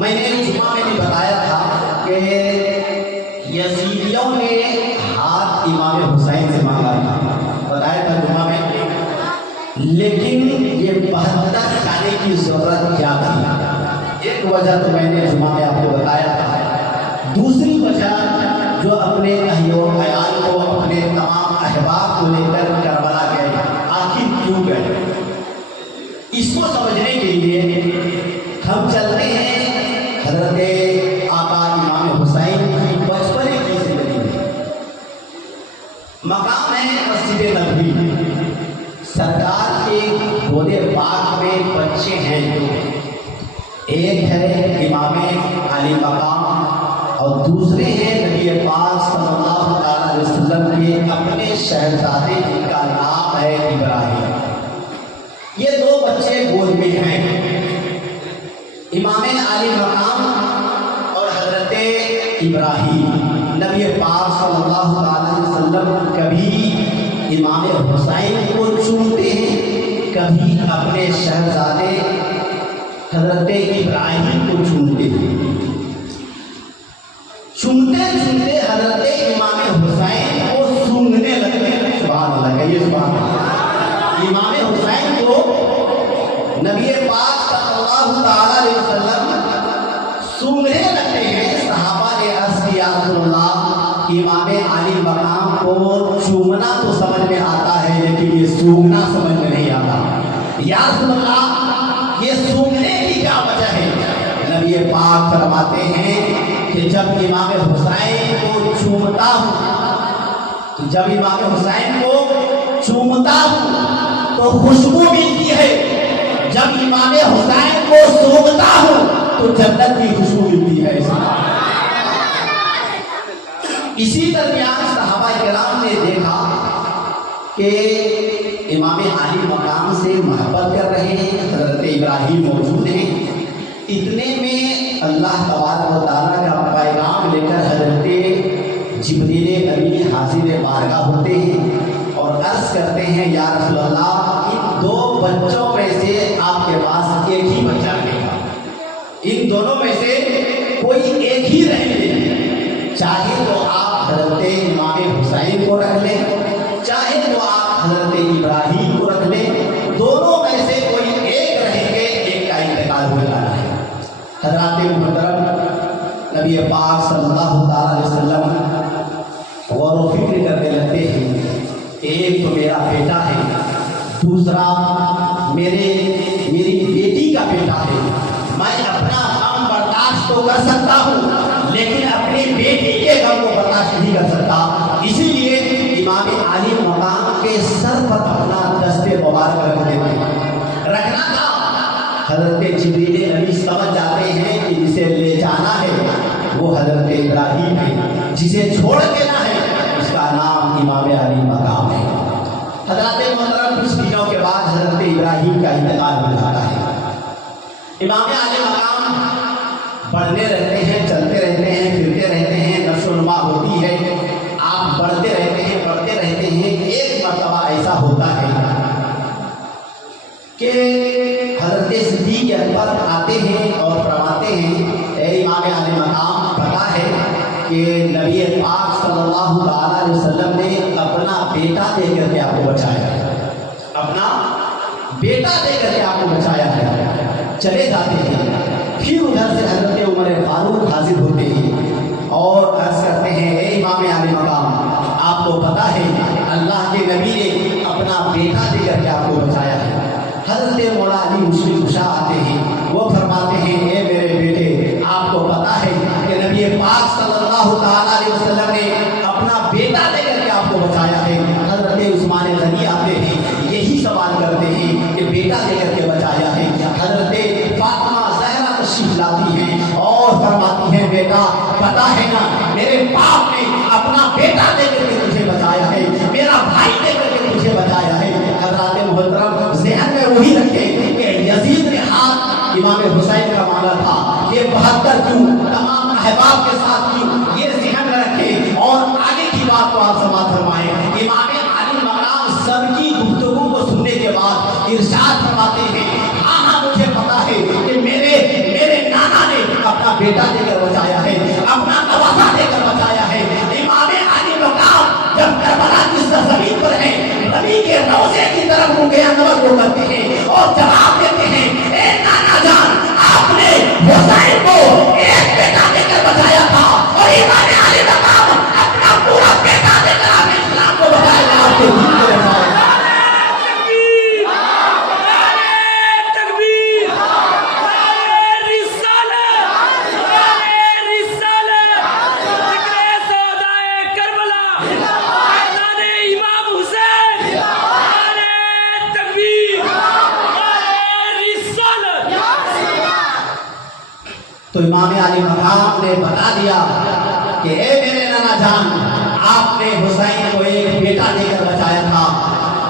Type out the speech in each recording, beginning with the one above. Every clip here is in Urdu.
میں نے جمعہ میں بھی بتایا تھا کہ یزیدیوں نے ہاتھ امام حسین سے مانگا تھا، بتایا تھا جمعہ میں، لیکن یہ 72 سال کی ضرورت کیا تھی؟ ایک وجہ تو میں نے جمعہ میں آپ کو بتایا تھا، دوسری وجہ جو اپنے اہل و عیال کو، اپنے تمام احباب کو لے کر کربلا گئے، آخر کیوں گئے؟ اس کو سمجھنے کے لیے ہم چلتے ہیں حضرت آقا امام حسین کی بچپنے کی زندگی میں۔ مقام ہے مسجد نبوی، سرکار کے گود پاک میں بچے ہیں دو، ایک ہے امام علی مقام اور دوسرے ہیں نبی پاک صلی اللہ علیہ وسلم کے اپنے شہزادے جن کا نام ہے ابراہیم۔ یہ دو بچے گود میں ہیں، امام علی مقام اور حضرت ابراہیم۔ نبی پاک صلی اللہ علیہ وسلم کبھی امام حسین کو چومتے ہیں، کبھی اپنے شہزادے حضرت ابراہیم کو چومتے ہیں۔ چومتے چومتے حضرت امام حسین کو سونگنے لگتے ہیں۔ سبحان اللہ، کہیے سبحان اللہ۔ امام حسین کو نبی پاک صلی اللہ علیہ وسلم سونگنے لگتے ہیں۔ صحابہ نے عرض کیا یا رسول اللہ، امام علی مقام کو چومنا تو سمجھ میں آتا ہے لیکن یہ سونگنا سمجھ میں نہیں آتا، یا رسول اللہ یہ سونگنے کی کیا وجہ ہے؟ نبی پاک فرماتے ہیں کہ جب امام حسین کو چومتا ہوں، جب امام حسین کو چومتا ہوں تو خوشبو ملتی ہے، جب امام حسین کو سونگتا ہوں تو جنت کی خوشبو ملتی ہے۔ اسی درمیان صحابہ کرام نے دیکھا کہ امام علی مقام سے محبت کر رہے ہیں، حضرت ابراہیم موجود ہیں، اتنے میں اللہ تبارک و تعالیٰ کا پیغام لے کر حضرت جبریل امین حاضر بارگاہ ہوتے ہیں اور عرض کرتے ہیں یا رسول اللہ، ان دو بچوں میں سے آپ کے پاس ایک ہی بچہ رہے گا، ان دونوں میں سے کوئی ایک ہی رہے گا، چاہے تو آپ حضرت امام حسین کو رکھ لیں، چاہے تو آپ حضرت ابراہیم کو رکھ لیں، دونوں میں سے کوئی ایک رہیں گے، ایک کا انتقال ہو جانا ہے۔ حضرات محترم، نبی پاک صلی اللہ علیہ وسلم غور و فکر کرنے لگتے ہیں، ایک تو میرا بیٹا ہے، دوسرا میری بیٹی کا بیٹا ہے، میں اپنا غم برداشت تو کر سکتا ہوں لیکن اپنی بیٹی کے غم کو برداشت نہیں کر سکتا، اسی لیے امام علی مقام کے سر پر اپنا دست مبارک رکھ دیتے ہیں۔ رکھنا تھا، حضرت جبریل امین سمجھ جاتے ہیں کہ جسے لے جانا ہے وہ حضرت ابراہیم ہے، جسے چھوڑ دینا ہے اس کا نام امام علی مقام ہے۔ حضرات محترم، کچھ دنوں کے بعد حضرت ابراہیم کا انتقال ہو جاتا ہے۔ امام علی مقام بڑھتے رہتے ہیں، چلتے رہتے ہیں، پھرتے رہتے ہیں، نشو و نما ہوتی ہے، آپ بڑھتے رہتے ہیں، پڑھتے رہتے ہیں۔ ایک مرتبہ ایسا ہوتا ہے کہ حضرت صدیق اکبر آتے ہیں اور فرماتے ہیں اے امام علی مقام، پتہ ہے کہ نبی پاک صلی اللہ علیہ وسلم نے اپنا بیٹا دے کر کے آپ کو بچایا ہے، اپنا بیٹا دے کر کے آپ کو بچایا ہے۔ چلے جاتے ہیں، پھر ادھر سے حضرت عمر فاروق حاضر ہوتے ہیں اور عرض کرتے ہیں اے امام علی مقام، آپ کو پتہ ہے اللہ کے نبی نے اپنا بیٹا دے کر کے آپ کو بچایا ہے۔ حضرت مولا علی مشکل کشا آتے ہیں، وہ فرماتے ہیں اے میرے بیٹے، آپ کو پتہ ہے کہ نبی پاک صلی اللہ علیہ وسلم نے اپنا بیٹا دے کر کے آپ کو بچایا ہے۔ حضرت عثمان غنی آتے ہیں، یہی سوال کرتے ہیں کہ بیٹا دے کر کے بچایا ہے۔ حضرت فاطمہ زہرا تشریف لاتی ہیں اور فرماتی ہیں بیٹا پتہ ہے نا میرے باپ نے اپنا بیٹا دے کر کے تجھے بچایا ہے، میرا بھائی دے کر کے تجھے بچایا ہے۔ حضرات محترم، ذہن میں وہی رکھیں کہ یزید نے ہاتھ امام حسین کا مانگا تھا، یہ 72 کیوں، تمام احباب کے ساتھ کیوں، یہ ذہن میں رکھیں اور آگے کی بات کو آپ سماعت فرمائیں۔ امام علی مقام سب کی گفتگو کو سننے کے بعد ارشاد فرماتے ہیں ہاں مجھے پتا ہے کہ میرے نانا نے بیٹا دے کر بچایا ہے، اپنا نواسا دے کر بچایا ہے۔ امام علی مقام جب کربلا کی سرزمین پر ہے، نبی کے روضے کی طرف رکے انور کو کرتے ہیں اور جواب دیتے ہیں، اے نانا جان، آپ نے حسین کو ایک بیٹا دے کر بچایا تھا اور امام علی مقام اپنا پورا بیٹا دے کر آپ اسلام کو بچائے گا، آپ کے دین کو بچائے گا۔ تو امام علی مقام نے بتا دیا کہ اے میرے نانا جان، آپ نے حسین کو ایک بیٹا دے کر بچایا تھا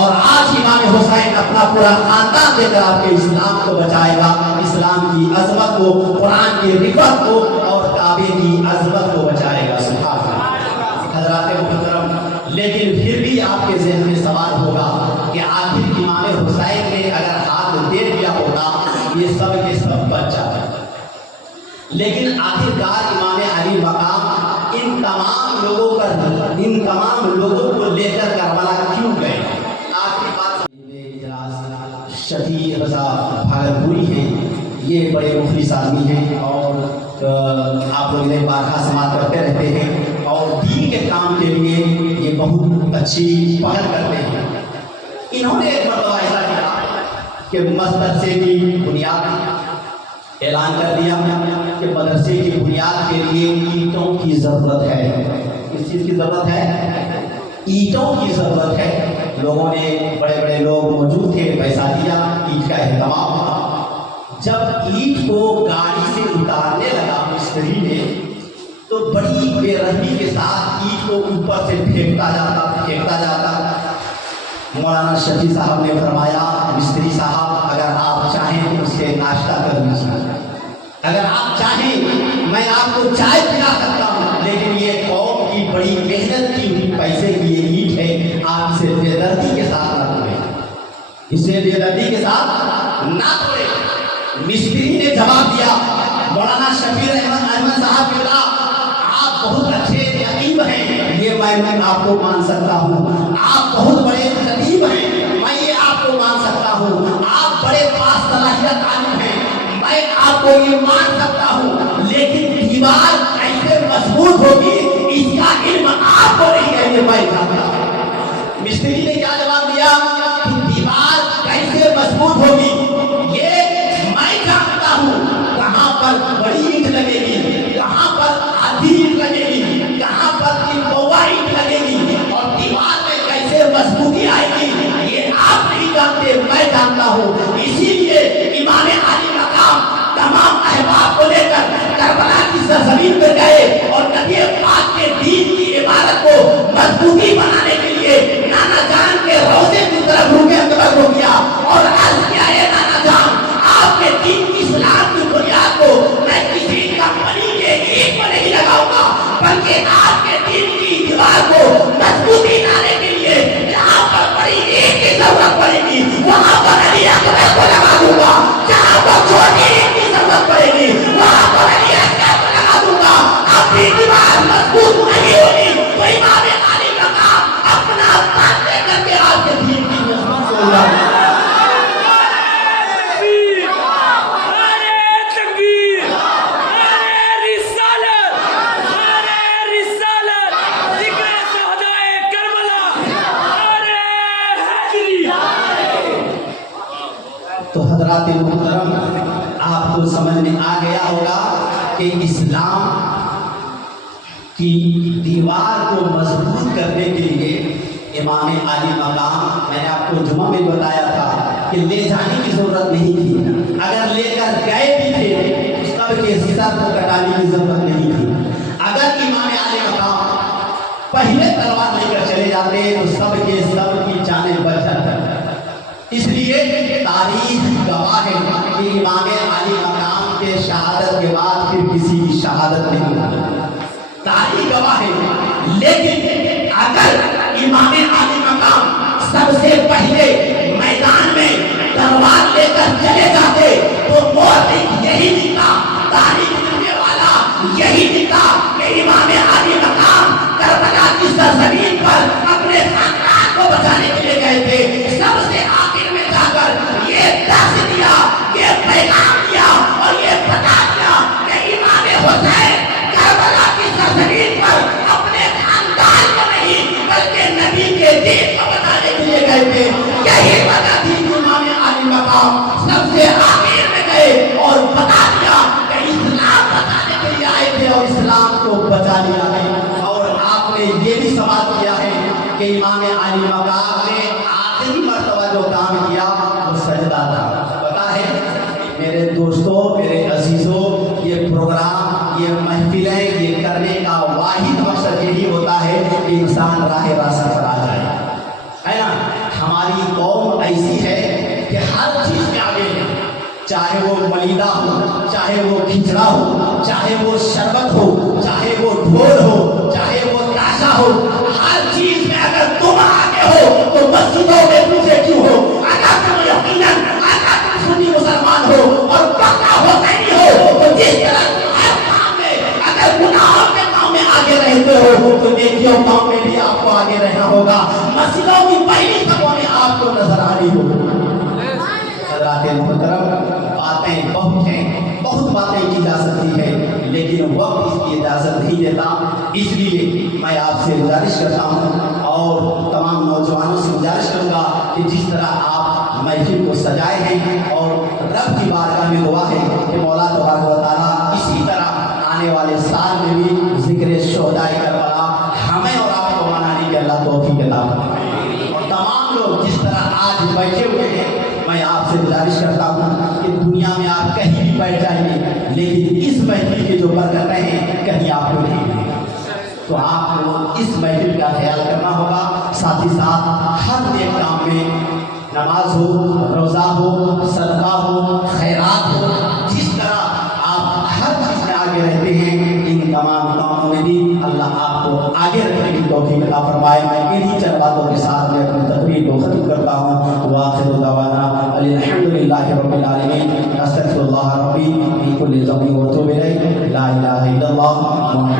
اور آج امام حسین اپنا پورا خاندان دے کر آپ کے اسلام کو بچائے گا، اسلام کی عظمت کو، قرآن کی رفعت کو اور کعبے کی عظمت کو بچائے گا۔ سبحان اللہ۔ حضرات محترم، لیکن پھر بھی آپ کے ذہن میں سوال ہوگا کہ آخر امام حسین نے اگر ہاتھ دے دیا ہوتا یہ سب کے سب بچ جاتے، لیکن آخرکار امام علی مقام ان تمام لوگوں کو لے کر کربلا کیوں گئے؟ آخری بات شفیع رضا بھاگلپوری ہیں، یہ بڑے مخلص آدمی ہیں اور آپ لوگ انہیں بارہا سماعت کرتے رہتے ہیں اور دین کے کام کے لیے یہ بہت اچھی پہل کرتے ہیں۔ انہوں نے ایک مرتبہ ایسا کیا کہ مدرسے کی بنیاد اعلان کر دیا کہ مدرسے کی بنیاد کے لیے اینٹوں کی ضرورت ہے۔ کس چیز کی ضرورت ہے؟ اینٹوں کی ضرورت ہے۔ لوگوں نے، بڑے بڑے لوگ موجود تھے، پیسہ دیا، اینٹ کا اہتمام ہوا۔ جب اینٹ کو گاڑی سے اتارنے لگا مستری نے تو بڑی بے رحمی کے ساتھ اینٹ کو اوپر سے پھینکتا جاتا۔ مولانا شفیع صاحب نے فرمایا، مستری صاحب اگر آپ چاہیں تو اس سے ناشتہ کر لیجیے، اگر آپ چاہیں میں آپ کو چائے پلا سکتا ہوں، لیکن یہ قوم کی بڑی محنت کی ہوئی پیسے کی یہ اینٹ ہے، آپ اسے بے دردی کے ساتھ نہ توڑیں، اسے بے دردی کے ساتھ نہ توڑیں۔ مستری نے جواب دیا، مولانا شفیع احمد صاحب کے آپ بہت اچھے خطیب ہیں، یہ میں آپ کو مان سکتا ہوں، آپ بہت بڑے خطیب ہیں، میں یہ آپ کو مان سکتا ہوں، آپ بڑے پاس صلاحیت عالم ہیں، میں آپ کو یہ مان سکتا ہوں، لیکن دیوار کیسے مضبوط ہوگی اس کا علم آپ کو نہیں ہے، یہ میں جانتا ہوں۔ مستری نے کیا جواب دیا کہ دیوار کیسے مضبوط ہوگی یہ میں جانتا ہوں، کہاں پر بڑی اینٹ لگے گی، کہاں پر آدھی اینٹ لگے گی، کہاں پر پوا اینٹ لگے گی اور دیوار میں کیسے مضبوطی آئے گی یہ آپ نہیں جانتے، میں جانتا ہوں۔ اسی لیے امام علی مقام تمام احباب کو لے کر کربلا کی سرزمین پہ گئے اور نبی پاک کے دین کی عبادت کو مضبوطی بنانے کے لیے نانا جان کے روضے کی طرف رکے انتباہ ہو گیا اور عرض کیا ہے، نانا جان آپ کے دین کی اسلام کی بنیاد کو میں کسی کمپنی کے ایک پر نہیں لگاؤں گا، بلکہ آپ کے دین کی دیوار کو مضبوطی لانے کے لیے جہاں پر بڑی ایک کی ضرورت پڑے گی وہاں پر علی اکبر کو لگا دوں گا، جہاں پر چھوٹی ایک کی ضرورت پڑے گی وہاں پر علی اکبر کو لگا دوں گا۔ اپنی دیوار مضبوط نہیں ہوگی تو امام علی مقام اپنا ساتھ لے کر کے آپ کے دین کی مضبوط ہو جائے۔ تو حضرات محترم، آپ کو سمجھ میں آ گیا ہوگا کہ اسلام کی دیوار کو مضبوط کرنے کے لیے امام علی مقام، میں نے آپ کو جمعہ میں بتایا تھا کہ لے جانے کی ضرورت نہیں تھی، اگر لے کر گئے بھی تھے سب کے سر کو کٹانے کی ضرورت نہیں تھی۔ اگر امام علی مقام پہلے تلوار لے کر چلے جاتے تو سب کے سب کی جانیں بچ جاتی۔ اس لیے تاریخ گواہ ہے کہ امام علی مقام کے شہادت کے بعد پھر کسی کی شہادت نہیں ہوئی، تاریخ گواہ ہے۔ لیکن اگر امام علی مقام سب سے پہلے میدان میں تلوار لے کر چلے جاتے تو موت یہی لکھا، تاریخ لکھنے والا یہی دکھا کہ امام عالی مقام کربلا کی سرزمین پر اپنے خاندان کو بچانے کے لیے گئے تھے. سب سے آخر میں جا کر یہ درس دیا, یہ پیغام دیا اور یہ بتا دیا کہ امام حسین کربلا کی سرزمین پر اپنے خاندان کو نہیں بلکہ نبی کے دین کو بتانے کے لیے گئے تھے. یہی وجہ تھی کہ امام عالی مقام سب سے آخر میں گئے اور بتا دیا کہ اسلام بتانے کے لیے آئے تھے اور اسلام کو بچا لیا ہے. اور آپ نے یہ بھی سوال کیا ہے کہ امام عالی مقام نے آخری مرتبہ جو کام کیا وہ سجدہ تھا. پتا ہے میرے دوستوں, میرے عزیزوں, یہ پروگرام, یہ محفلیں یہ کرنے کا واحد مقصد یہی ہوتا ہے کہ انسان راہ راست پر آ جائے, ہے نا. ہماری قوم ایسی ہے کہ ہر چیز میں آگے ہے, چاہے وہ ملیدہ ہو, چاہے وہ کھچڑا ہو, چاہے وہ شربت ہو, چاہے وہ ڈھول ہو, چاہے وہ تاشا ہو, ہر چیز میں اگر تم آگے ہو تو مسجدوں میں پیچھے کیوں ہو؟ اگر تم یقیناً اگر تم سنی مسلمان ہو اور پکا حسینی ہو تو جس طرح تم ہر کام میں اگر گناہوں کے کام میں آگے رہتے ہو تو نیکیوں کام میں بھی آپ کو آگے رہنا ہوگا. مسجدوں کی پہلی صفوں میں آپ کو نظر آنی ہوگی. حضرات محترم, باتیں بہت ہیں, بہت باتیں کی جا سکتی ہے, لیکن وقت اس کی اجازت نہیں دیتا. اس لیے میں آپ سے گزارش کرتا ہوں اور تمام نوجوانوں سے گزارش کروں گا کہ جس طرح آپ محفل کو سجائے ہیں اور رب کی بارگاہ میں دعا ہے کہ مولا تبارک و تعالیٰ اسی طرح آنے والے سال میں بھی ذکر شہدائے کربلا ہمیں اور آپ کو منانے کی اللہ توفیق عطا فرمائے. اور تمام لوگ جس طرح آج بیٹھے ہوئے ہیں, میں آپ سے گزارش کرتا ہوں کہ دنیا میں آپ کہیں بھی بیٹھ جائیں گے لیکن اس محفل کی جو برکتیں ہیں کہیں آپ کو نہیں ملیں. تو آپ کو اس محفل کا خیال کرنا ہوگا. ساتھ ہی ساتھ ہر نیک کام میں, نماز ہو, روزہ ہو, صدقہ ہو, خیرات ہو, جس طرح آپ ہر چیز میں آگے رہتے ہیں ان تمام کاموں میں بھی اللہ آپ کو آگے رکھنے کی توفیق عطا فرمائے. میں انہی چند باتوں کے ساتھ میں اپنی تقریر کو ختم کرتا ہوں. وآخر دعوانا الحمدللہ رب العالمین. استغفر اللہ ربی من کل ذنب واتوب الیہ. لا الہ الا اللہ.